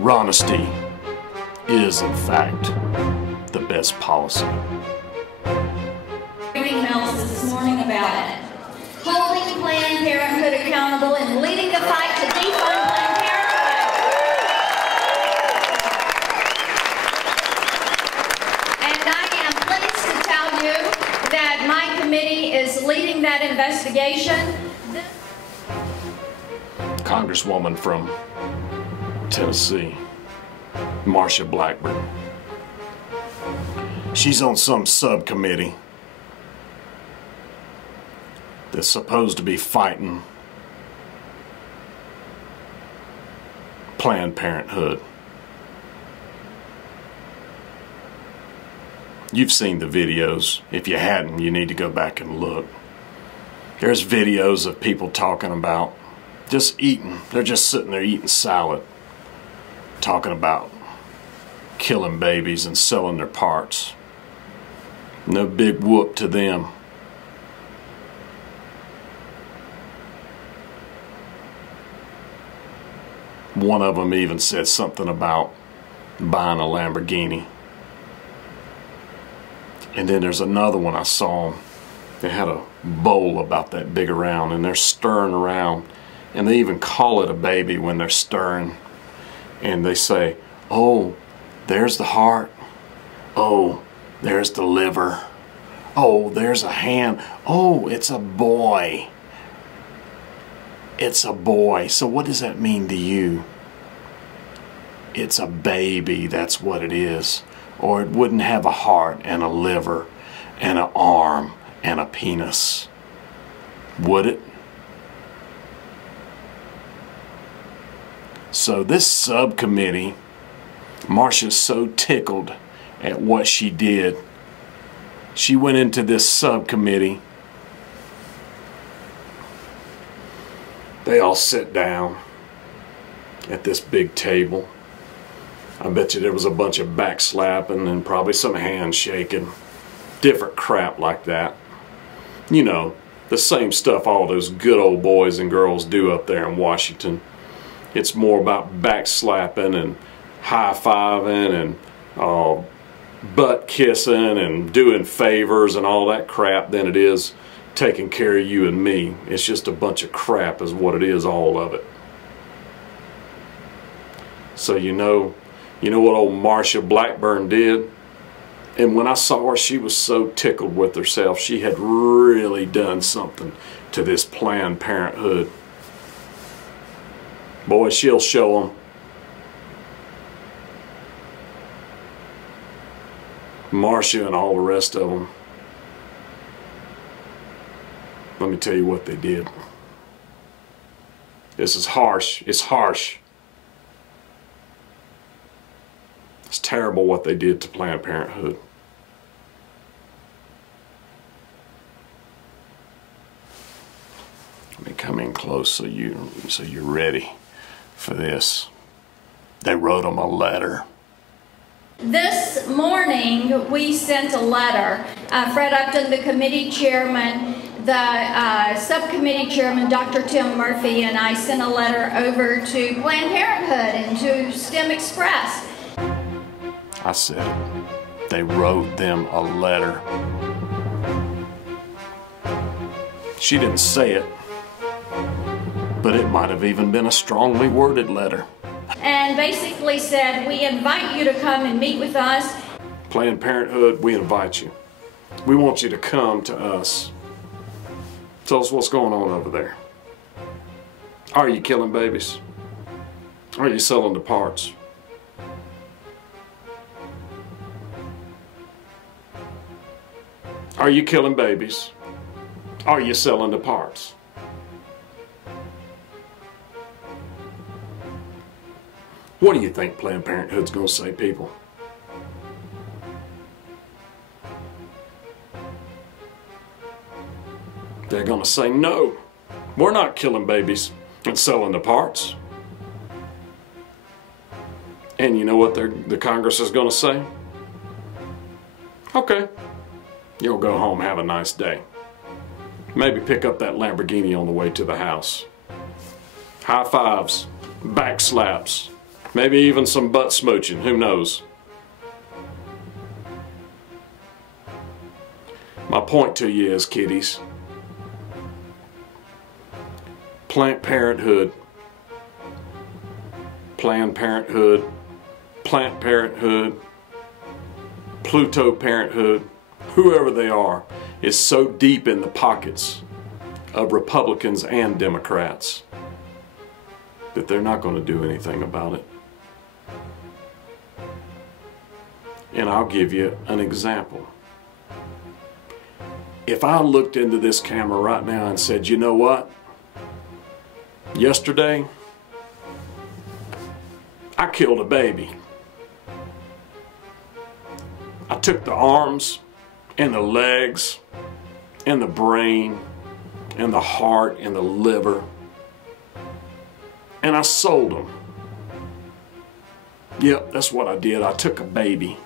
Rhonesty is, in fact, the best policy. Emails this morning about it. Holding Planned Parenthood accountable and leading the fight to defund Planned Parenthood. And I am pleased to tell you that my committee is leading that investigation. Congresswoman from Tennessee, Marsha Blackburn. She's on some subcommittee that's supposed to be fighting Planned Parenthood. You've seen the videos. If you hadn't, you need to go back and look. There's videos of people talking about just eating. They're just sitting there eating salad, talking about killing babies and selling their parts. No big whoop to them. One of them even said something about buying a Lamborghini. And then there's another one I saw. They had a bowl about that big around, and they're stirring around. And they even call it a baby when they're stirring. And they say, oh, there's the heart. Oh, there's the liver. Oh, there's a hand. Oh, it's a boy. It's a boy. So what does that mean to you? It's a baby, that's what it is. Or it wouldn't have a heart and a liver and an arm and a penis. Would it? So this subcommittee, Marsha's so tickled at what she did. She went into this subcommittee. They all sit down at this big table. I bet you there was a bunch of backslapping and probably some handshaking. Different crap like that. You know, the same stuff all those good old boys and girls do up there in Washington. It's more about backslapping and high-fiving and butt kissing and doing favors and all that crap than it is taking care of you and me. It's just a bunch of crap is what it is, all of it. So you know what old Marsha Blackburn did? And when I saw her, she was so tickled with herself. She had really done something to this Planned Parenthood. Boy, she'll show them. Marsha and all the rest of them. Let me tell you what they did. This is harsh. It's harsh. It's terrible what they did to Planned Parenthood. Let me come in close so you're ready for this. They wrote them a letter. This morning, we sent a letter. Fred Upton, the committee chairman, the subcommittee chairman, Dr. Tim Murphy, and I sent a letter over to Planned Parenthood and to STEM Express. I said it. They wrote them a letter. She didn't say it, but it might have even been a strongly worded letter. And basically said, we invite you to come and meet with us. Planned Parenthood, we invite you. We want you to come to us. Tell us what's going on over there. Are you killing babies? Are you selling the parts? Are you killing babies? Are you selling the parts? What do you think Planned Parenthood's going to say, people? They're going to say, no, we're not killing babies and selling the parts. And you know what the Congress is going to say? Okay, you'll go home, have a nice day. Maybe pick up that Lamborghini on the way to the house. High fives, back slaps. Maybe even some butt smooching, who knows? My point to you is, kiddies, Planned Parenthood, Planned Parenthood, Planned Parenthood, Pluto Parenthood, whoever they are, is so deep in the pockets of Republicans and Democrats that they're not going to do anything about it. And I'll give you an example. If I looked into this camera right now and said, you know what? Yesterday, I killed a baby. I took the arms and the legs and the brain and the heart and the liver and I sold them. Yep, that's what I did. I took a baby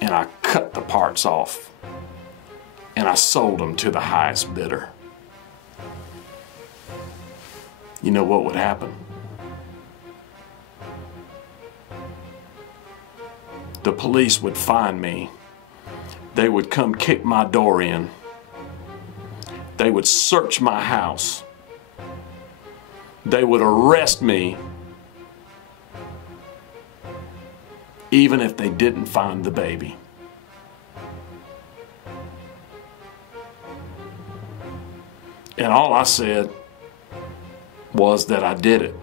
and I cut the parts off and I sold them to the highest bidder. You know what would happen? The police would find me. They would come kick my door in. They would search my house. They would arrest me even if they didn't find the baby. And all I said was that I did it.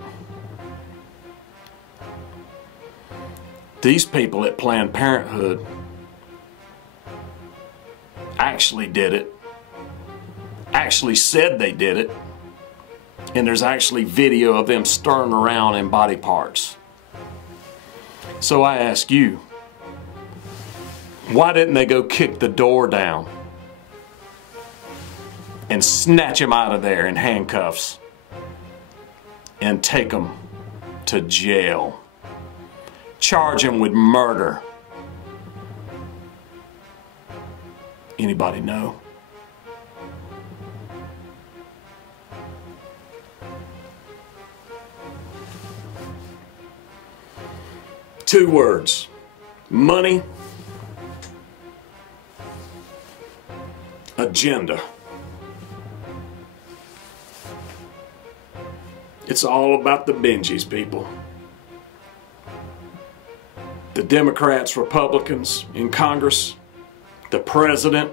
These people at Planned Parenthood actually did it, actually said they did it, and there's actually video of them stirring around in body parts. So I ask you, why didn't they go kick the door down and snatch him out of there in handcuffs and take him to jail? Charge him with murder. Anybody know? Two words: money, agenda. It's all about the Benjis, people. The Democrats, Republicans in Congress, the president,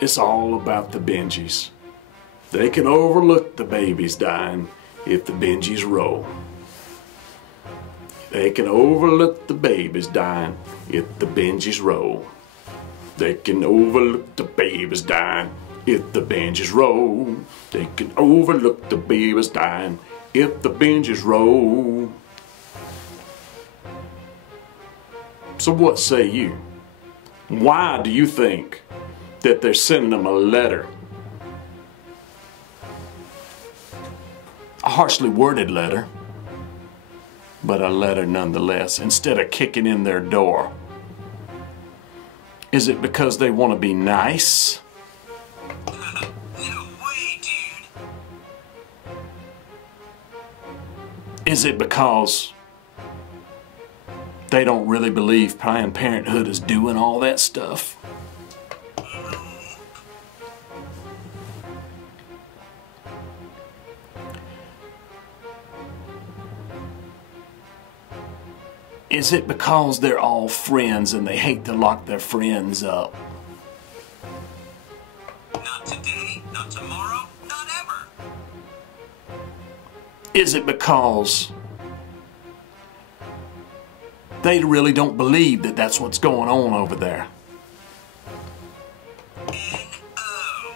it's all about the Benjis. They can overlook the babies dying if the Benjis roll. They can overlook the babies dying if the Benjis roll. They can overlook the babies dying if the Benjis roll. They can overlook the babies dying if the Benjis roll. So what say you? Why do you think that they're sending them a letter? A harshly worded letter, but a letter nonetheless, instead of kicking in their door. Is it because they want to be nice? No way, dude. Is it because they don't really believe Planned Parenthood is doing all that stuff? Is it because they're all friends and they hate to lock their friends up? Not today, not tomorrow, not ever. Is it because they really don't believe that that's what's going on over there? N-O.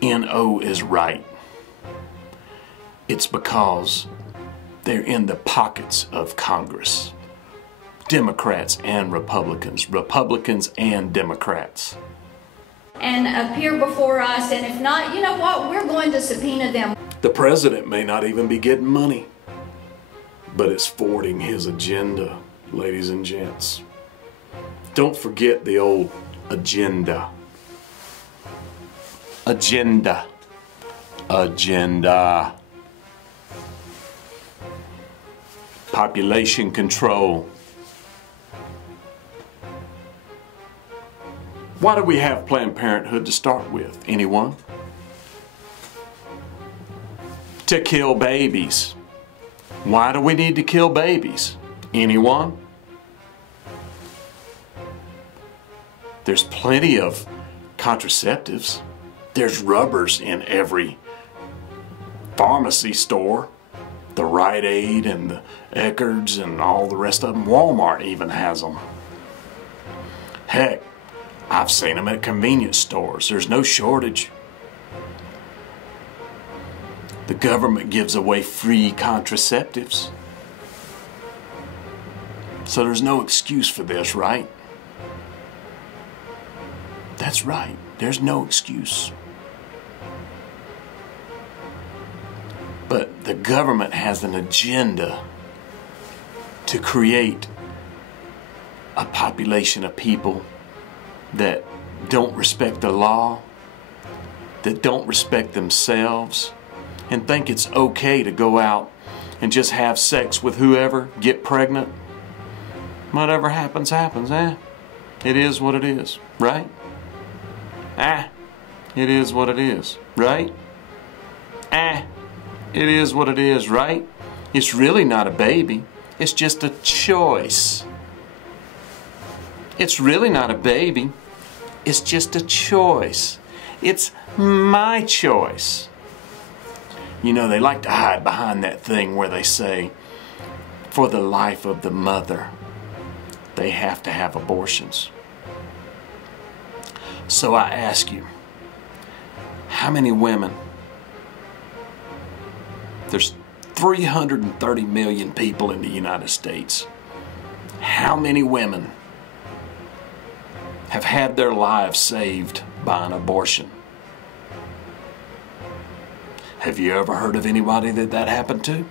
N-O is right. It's because they're in the pockets of Congress. Democrats and Republicans. Republicans and Democrats. And appear before us, and if not, you know what, we're going to subpoena them. The president may not even be getting money, but it's forwarding his agenda, ladies and gents. Don't forget the old agenda. agenda. Agenda. Population control. Why do we have Planned Parenthood to start with? Anyone? To kill babies. Why do we need to kill babies? Anyone? There's plenty of contraceptives. There's rubbers in every pharmacy store. The Rite Aid and the Eckards and all the rest of them. Walmart even has them. Heck, I've seen them at convenience stores. There's no shortage. The government gives away free contraceptives. So there's no excuse for this, right? That's right. There's no excuse. But the government has an agenda to create a population of people that don't respect the law, that don't respect themselves, and think it's okay to go out and just have sex with whoever, get pregnant. Whatever happens, happens, eh? It is what it is, right? It is what it is, right? It is what it is, right? It's really not a baby. It's just a choice. It's really not a baby. It's just a choice. It's my choice. You know, they like to hide behind that thing where they say, for the life of the mother, they have to have abortions. So I ask you, how many women? There's 330 million people in the United States. How many women have had their lives saved by an abortion? Have you ever heard of anybody that happened to?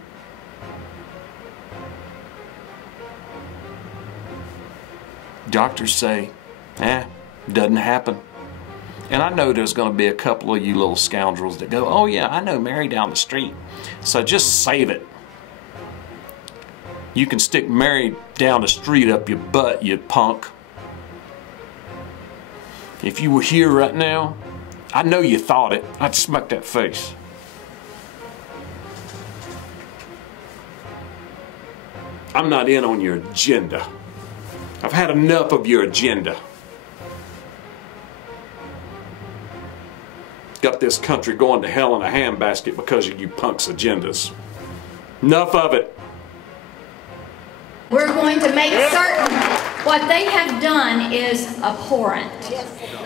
Doctors say, doesn't happen. And I know there's going to be a couple of you little scoundrels that go, oh yeah, I know Mary down the street. So just save it. You can stick Mary down the street up your butt, you punk. If you were here right now, I know you thought it. I'd smack that face. I'm not in on your agenda. I've had enough of your agenda. Got this country going to hell in a handbasket because of you punks' agendas. Enough of it. We're going to make certain what they have done is abhorrent.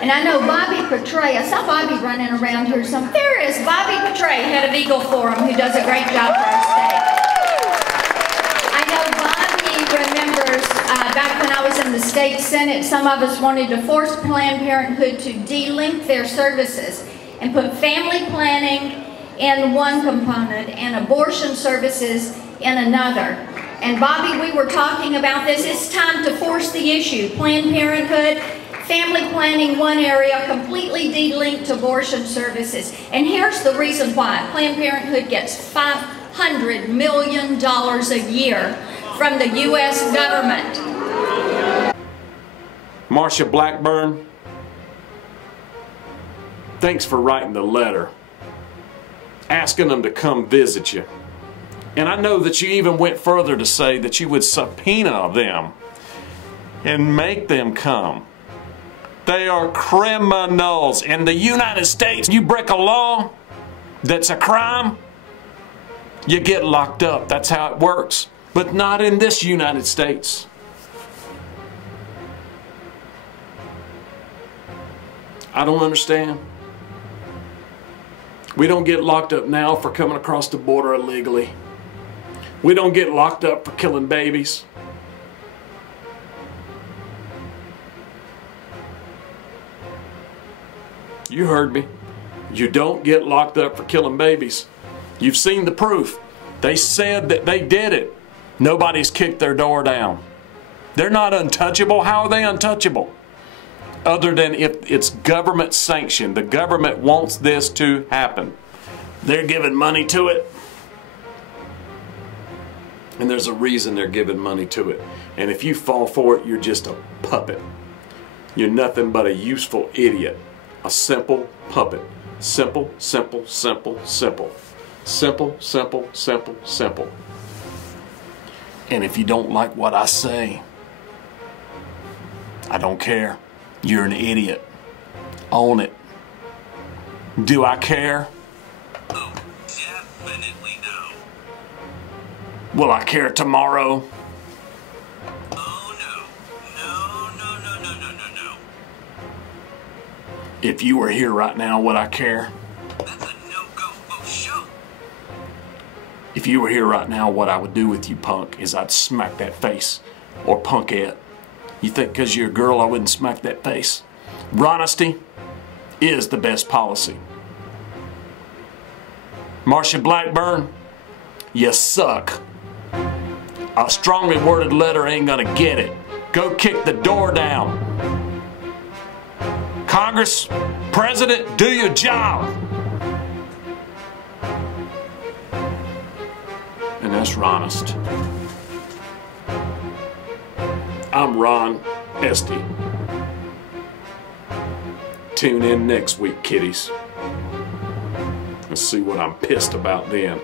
And I know Bobby Petray, I saw Bobby running around here. There is Bobby Petray, head of Eagle Forum, who does a great job for our state. I know Bobby remembers back when I was in the state Senate, some of us wanted to force Planned Parenthood to delink their services and put family planning in one component and abortion services in another. And Bobby, we were talking about this. It's time to force the issue. Planned Parenthood, family planning one area, completely de-linked abortion services. And here's the reason why. Planned Parenthood gets $500 million a year from the U.S. government. Marsha Blackburn, thanks for writing the letter, asking them to come visit you. And I know that you even went further to say that you would subpoena them and make them come. They are criminals in the United States. You break a law that's a crime, you get locked up. That's how it works. But not in this United States. I don't understand. We don't get locked up now for coming across the border illegally. We don't get locked up for killing babies. You heard me. You don't get locked up for killing babies. You've seen the proof. They said that they did it. Nobody's kicked their door down. They're not untouchable. How are they untouchable? other than if it's government sanctioned. The government wants this to happen. They're giving money to it. And there's a reason they're giving money to it. And if you fall for it, you're just a puppet. You're nothing but a useful idiot. A simple puppet. Simple, simple, simple, simple. Simple, simple, simple, simple. And if you don't like what I say, I don't care. You're an idiot. Own it. Do I care? Oh, definitely no. Will I care tomorrow? Oh, no. No, no, no, no, no, no, no. If you were here right now, would I care? That's a no-go for sure. If you were here right now, what I would do with you, punk, is I'd smack that face. Or punkette. You think because you're a girl I wouldn't smack that face? Rhonesty is the best policy. Marsha Blackburn, you suck. A strongly worded letter ain't gonna get it. Go kick the door down. Congress, President, do your job. And that's honest. I'm Ron Esty. Tune in next week, kiddies. Let's see what I'm pissed about then.